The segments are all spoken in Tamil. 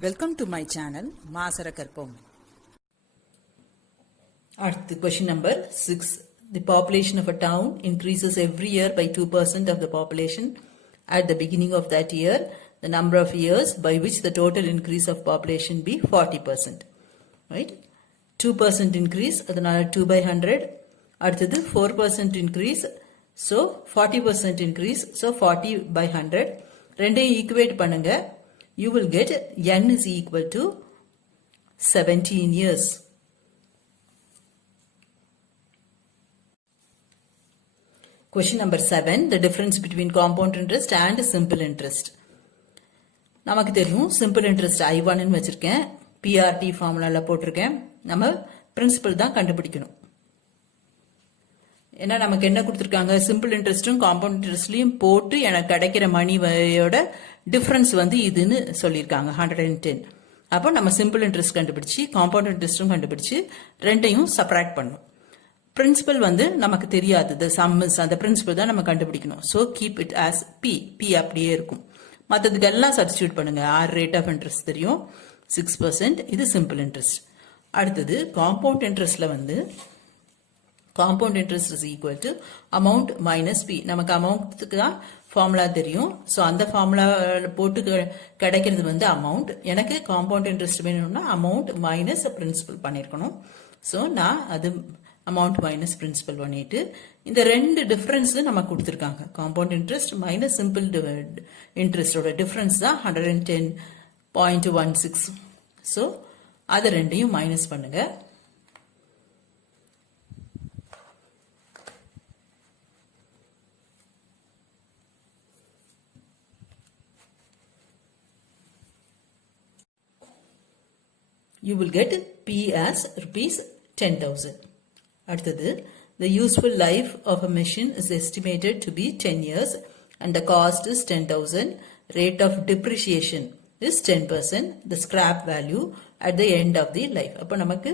Welcome to my channel, Masara Karpom. At the question number 6, the population of a town increases every year by 2% of the population. At the beginning of that year, the number of years by which the total increase of population be 40%. Right? 2% increase, adhanala 2 by 100. அடுத்தது 4% increase, so 40% increase, so 40 by 100. ரெண்டையும் equate பண்ணுங்க. You will get n is equal to 17 years. Question number 7, the difference between compound interest and simple interest. நமக்கு தெரியும் simple interest I1 ன்னு வச்சிருக்கேன், PRT ஃபார்முலால போட்டிருக்கேன். நம்ம பிரின்சிபல் தான் கண்டுபிடிக்கணும். ஏன்னா நமக்கு என்ன கொடுத்துருக்காங்க, சிம்பிள் இன்ட்ரெஸ்டும் காம்பவுண்ட் இன்ட்ரெஸ்ட்லையும் போட்டு எனக்கு கிடைக்கிற மணியோட டிஃபரன்ஸ் வந்து இதுன்னு சொல்லியிருக்காங்க 110. அப்போ நம்ம சிம்பிள் இன்ட்ரெஸ்ட் கண்டுபிடிச்சு காம்பவுண்ட் இன்ட்ரெஸ்டும் கண்டுபிடிச்சு ரெண்டையும் சப்ராக்ட் பண்ணணும். பிரின்சிபல் வந்து நமக்கு தெரியாது, அந்த பிரின்சிபல் தான் நம்ம கண்டுபிடிக்கணும். So keep it as P அப்படியே இருக்கும். மற்றதுக்கு எல்லாம் சப்ஸ்டியூட் பண்ணுங்க. ரேட் ஆஃப் இன்ட்ரெஸ்ட் தெரியும் 6%, இது சிம்பிள் இன்ட்ரெஸ்ட். அடுத்தது காம்பவுண்ட் இன்ட்ரெஸ்ட்ல வந்து compound interest is equal to amount minus p. நமக்கு amountக்கு தான் ஃபார்முலா தெரியும். ஸோ அந்த ஃபார்முலா போட்டு கிடைக்கிறது வந்து அமௌண்ட். எனக்கு காம்பவுண்ட் இன்ட்ரெஸ்ட் வேணும்னா அமௌண்ட் மைனஸ் பிரின்சிபல் பண்ணியிருக்கணும். ஸோ நான் அது அமௌண்ட் மைனஸ் பிரின்சிபல் பண்ணிட்டு இந்த ரெண்டு டிஃபரன்ஸ் நமக்கு கொடுத்துருக்காங்க. காம்பவுண்ட் இன்ட்ரெஸ்ட் மைனஸ் சிம்பிள் இன்ட்ரெஸ்டோட டிஃபரன்ஸ் தான் 110.16. ஸோ அதை ரெண்டையும் மைனஸ் பண்ணுங்க. You will get P as rupees 10,000. அடுத்தது, the useful life of a machine is estimated to be 10 years and the cost is 10,000. Rate of depreciation is 10%. The scrap value at the end of the life. அப்போ நமக்கு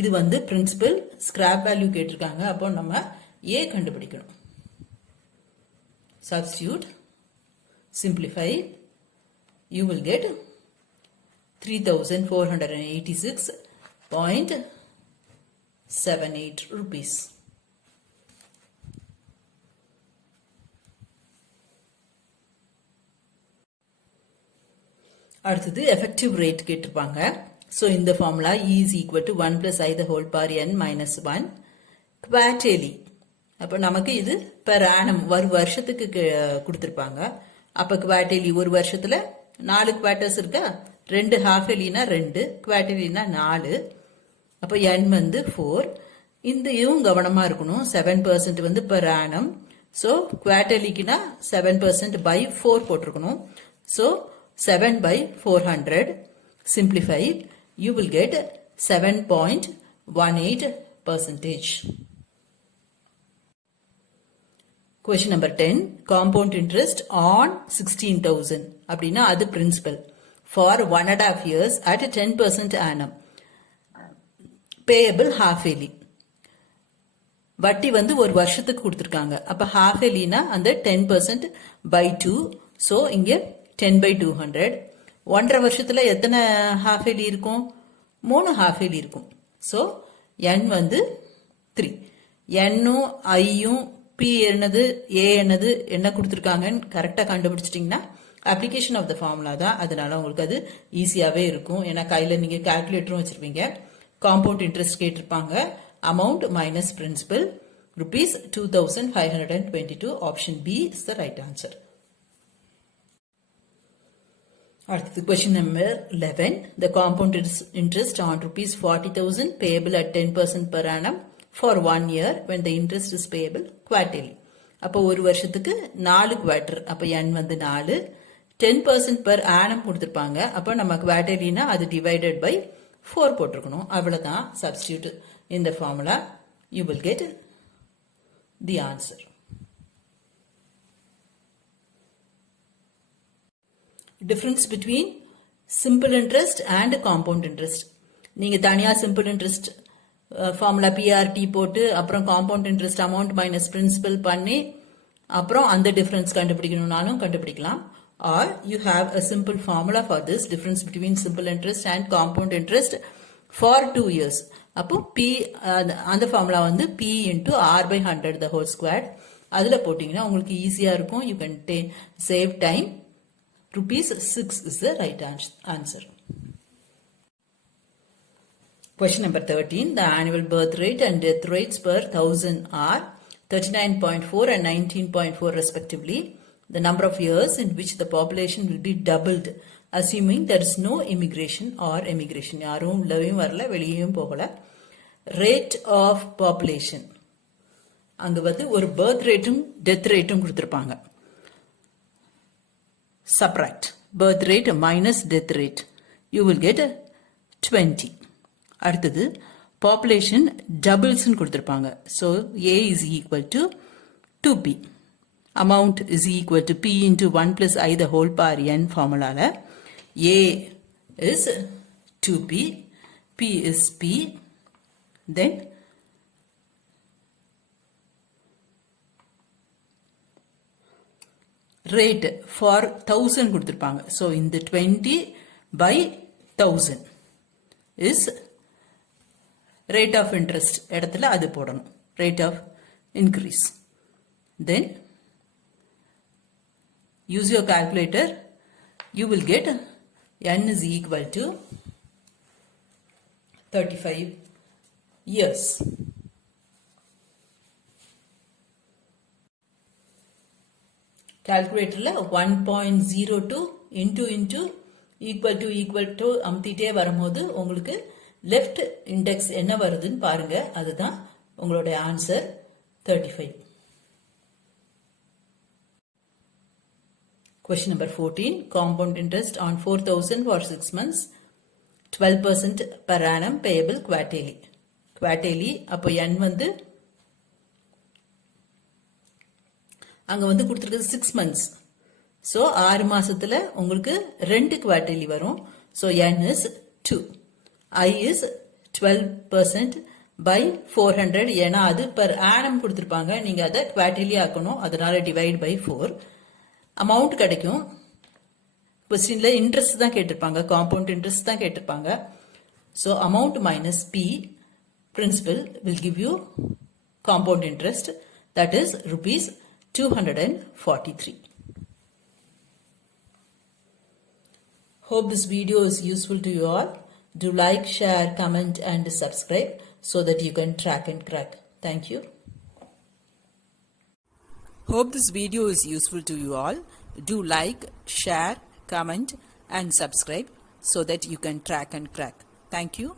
இது வந்து principal, scrap value கேட்டிருக்காங்க. அப்போ நம்ம A கண்டுபிடிக்கணும். Substitute, simplify, you will get 3,486.78 rupees. அடுத்தது effective rate கேட்டிருப்பாங்க. So இந்த formula E is equal to 1 plus I the whole power n minus 1 quarterly. அப்போ நமக்கு இது per annum ஒரு வருஷத்துக்கு கொடுத்திருப்பாங்க. அப்போ quarterly ஒரு வருஷத்துல 4 குவார்ட்டர்ஸ் இருக்கா, 2 ஹாஃப் எலினா 2, குவார்டர்லினா 4. அப்போ n வந்து 4. இந்த இதுவும் கவனமா இருக்கணும். 7% வந்து per annum. ஸோ குவார்டர்லிக்குனா 7% by 4 போட்டிருக்கணும். So 7 by 400. Simplify, you will get 7.18%. Question number 10, compound interest on 16,000. அப்படின்னா அது principal for 1.5 years at 10% annum. Payable half yearly. வட்டி வந்து ஒரு வருஷத்துக்கு கொடுத்திருக்காங்க. அப்ப half yearlyனா அந்த 10% by 2. So இங்க 10 by 200. 1.5 வருஷத்துல எத்தனை half yearly இருக்கும்? 3 half yearly இருக்கும். So n வந்து 3. n-ம் i-யும் p என்னது a என்னது என்ன கொடுத்திருக்காங்கன்னு கரெக்டா கண்டுபிடிச்சிட்டீங்கன்னா application of the formula தான். அதனால உங்களுக்கு அது ஈஸியாவே இருக்கும். ஏன்னா கையில நீங்க கால்குலேட்டரும் வச்சிருப்பீங்க. காம்பவுண்ட் இன்ட்ரெஸ்ட் கேட்டிருப்பாங்க. Amount minus principal rupees 2,522. Option B is the right answer. அடுத்தது question number 11, the compound interest on rupees 40,000 payable at 10% per annum for 1 year when the interest is payable quarterly. அப்போ ஒரு வருஷத்துக்கு 4 குவார்டர். அப்போ n வந்து 4. 10% per annum கொடுத்திருப்பாங்க. அப்போ நம்ம குவார்டர்லினா அது டிவைடட் பை 4 போட்டிருக்கணும். அவ்வளவுதான். சப்ஸ்டியூட் இந்த formula. You will get the answer. Difference between simple interest and compound interest. நீங்க தனியா சிம்பிள் இன்ட்ரெஸ்ட் ஃபார்முலா பிஆர்டி போட்டு அப்புறம் compound interest amount minus principal பண்ணி அப்புறம் அந்த டிஃபரன்ஸ் கண்டுபிடிக்கணும்னாலும் கண்டுபிடிக்கலாம். or you have a simple formula for this difference between simple interest and compound interest for 2 years. அப்போ P அந்த ஃபார்முலா வந்து P into R by 100 the whole squared. அதில் போட்டிங்கன்னா உங்களுக்கு ஈஸியாக இருக்கும். You can save time. Rupees 6 is the right answer. Question number 13. The annual birth rate and death rates per 1000 are 39.4 and 19.4 respectively. The number of years in which the population will be doubled, assuming there is no immigration or emigration. யாரும் உள்ளவையும் வரல வெளியேயும் போகல. Rate of population. அங்க வந்து ஒரு birth rateம் death rateம் கொடுத்திருப்பாங்க. Subtract birth rate minus death rate. You will get 20. அடுத்தது population doubles கொடுத்திருப்பாங்க. So A is equal to 2P. Amount is equal to P into 1 plus I the whole power n formula. A is 2P, P is P, then rate for 1000 கொடுத்திருப்பாங்க. So இந்த 20 by 1000 is rate of interest. இடத்துல அது போடணும். Rate of increase. Then use your calculator. You will get n is equal to 35 years. Calculatorல 1.02 into equal to அமுத்திட்டே வரும்போது உங்களுக்கு left index என்ன வருதுன்னு பாருங்க. அதுதான் உங்களுடைய answer 35. Question number 14. Compound interest on 4,000 for 6 months. 12% per annum payable quarterly. Quarterly அப்போ n வந்து அங்க வந்து கொடுத்திருக்கிறது 6 months. So 6 மாசத்துல உங்களுக்கு 2 quarterly வரும். So n is 2. I is 12% by 400. ஏன்னா அது per annum கொடுத்திருப்பாங்க. நீங்க அதை quarterly ஆக்கணும். அதனால divide by 4. Amount கிடைக்கும். Questionல interest தான் கேட்டிருப்பாங்க. Compound interest தான் கேட்டிருப்பாங்க. So amount minus P principal will give you compound interest, that is rupees 243. Hope this video is useful to you all. Do like, share, comment and subscribe so that you can track and crack. Thank you. Hope this video is useful to you all. Do like, share, comment and subscribe so that you can track and crack. Thank you.